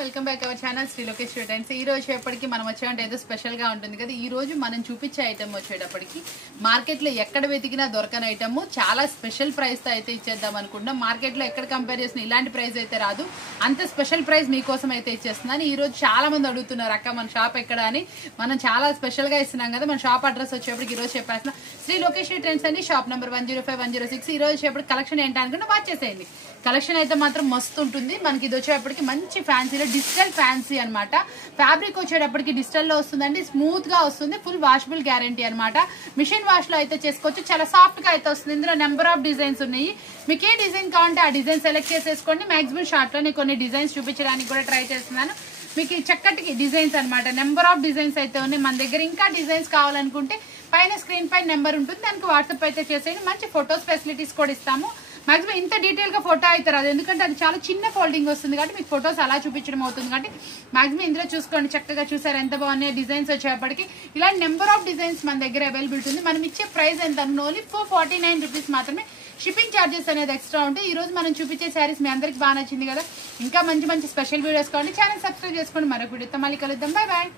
Welcome back our channel Sri Lokesh students. ఈ రోజు వచ్చేప్పటికి మనం వచ్చామంటే ఏదో స్పెషల్ గా ఉంటుంది కదా. ఈ రోజు మనం చూపించే ఐటమ్ వచ్చేటప్పటికి మార్కెట్ లో ఎక్కడ వెతికినా దొరకని ఐటమ్, చాలా స్పెషల్ ప్రైస్ తో అయితే ఇచ్చేద్దాం అనుకుంటాం. మార్కెట్ లో ఎక్కడ కంపేర్ చేసిన ఇలాంటి ప్రైస్ అయితే రాదు, అంత స్పెషల్ ప్రైస్ మీకోసం అయితే ఇచ్చేస్తున్నాను. ఈ రోజు చాలా మంది అడుగుతున్నారు, అక్క మన షాప్ ఎక్కడ అని. మనం చాలా స్పెషల్ గా ఇస్తున్నాం కదా. మన షాప్ అడ్రస్ వచ్చేప్పటికి ఈ రోజు చెప్పేస్తున్నా, శ్రీ లోకేష్ ట్రెండ్స్ అని, షాప్ నెంబర్ 105-106. ఈ రోజు వచ్చేప్పటికి కలెక్షన్ ఏంటి అనుకుంటే వాచ్ చేసేయండి. కలెక్షన్ అయితే మాత్రం మస్తు ఉంటుంది. మనకి ఇది వచ్చేటప్పటికి మంచి ఫ్యాన్సీలో డిజిటల్ ఫ్యాన్సీ అనమాట. ఫ్యాబ్రిక్ వచ్చేటప్పటికి డిజిటల్ లో వస్తుందండి, స్మూత్ గా వస్తుంది, ఫుల్ వాషబుల్ గ్యారంటీ అనమాట. మిషన్ వాష్ లో అయితే చేసుకోవచ్చు, చాలా సాఫ్ట్ గా అయితే వస్తుంది. ఇందులో నెంబర్ ఆఫ్ డిజైన్స్ ఉన్నాయి. మీకు ఏ డిజైన్ కావాలంటే ఆ డిజైన్ సెలెక్ట్ చేసేసుకోండి. మాక్సిమం షార్ట్ లోనే కొన్ని డిజైన్స్ చూపించడానికి కూడా ట్రై చేస్తున్నాను. మీకు చక్కటి డిజైన్స్ అనమాట, నెంబర్ ఆఫ్ డిజైన్స్ అయితే ఉన్నాయి మన దగ్గర. ఇంకా డిజైన్స్ కావాలనుకుంటే పైన స్క్రీన్ పైన నెంబర్ ఉంటుంది, దానికి వాట్సాప్ అయితే చేసేయండి. మంచి ఫొటోస్ ఫెసిలిటీస్ కూడా ఇస్తాము. మాక్సిమం ఇంత డీటెయిల్ గా ఫోటో అయితే రాదు, ఎందుకంటే అది చాలా చిన్న ఫోల్డింగ్ వస్తుంది కాబట్టి మీకు ఫొటోస్ అలా చూపించడం అవుతుంది. కాబట్టి మాక్సిమం ఇందులో చూసుకోండి. చక్కగా చూసారు ఎంత బాగున్నాయి డిజైన్స్ వచ్చేప్పటికి. ఇలాంటి నెంబర్ ఆఫ్ డిజైన్స్ మన దగ్గర అవైలబిలిటీ ఉంది. మనం ఇచ్చే ప్రైస్ ఎంత ఓన్లీ 449 రూపీస్ మాత్రమే. షిప్పింగ్ ఛార్జెస్ అనేది ఎక్స్ట్రా ఉంటాయి. ఈ రోజు మనం చూపించే శారీస్ మీ అందరికి బాగా నచ్చింది కదా. ఇంకా మంచి మంచి స్పెషల్ వీడియోస్ కావాలి, ఛానల్ సబ్స్క్రైబ్ చేసుకోండి. మరొక వీడియోతో మళ్ళీ కలుద్దాం. Bye bye.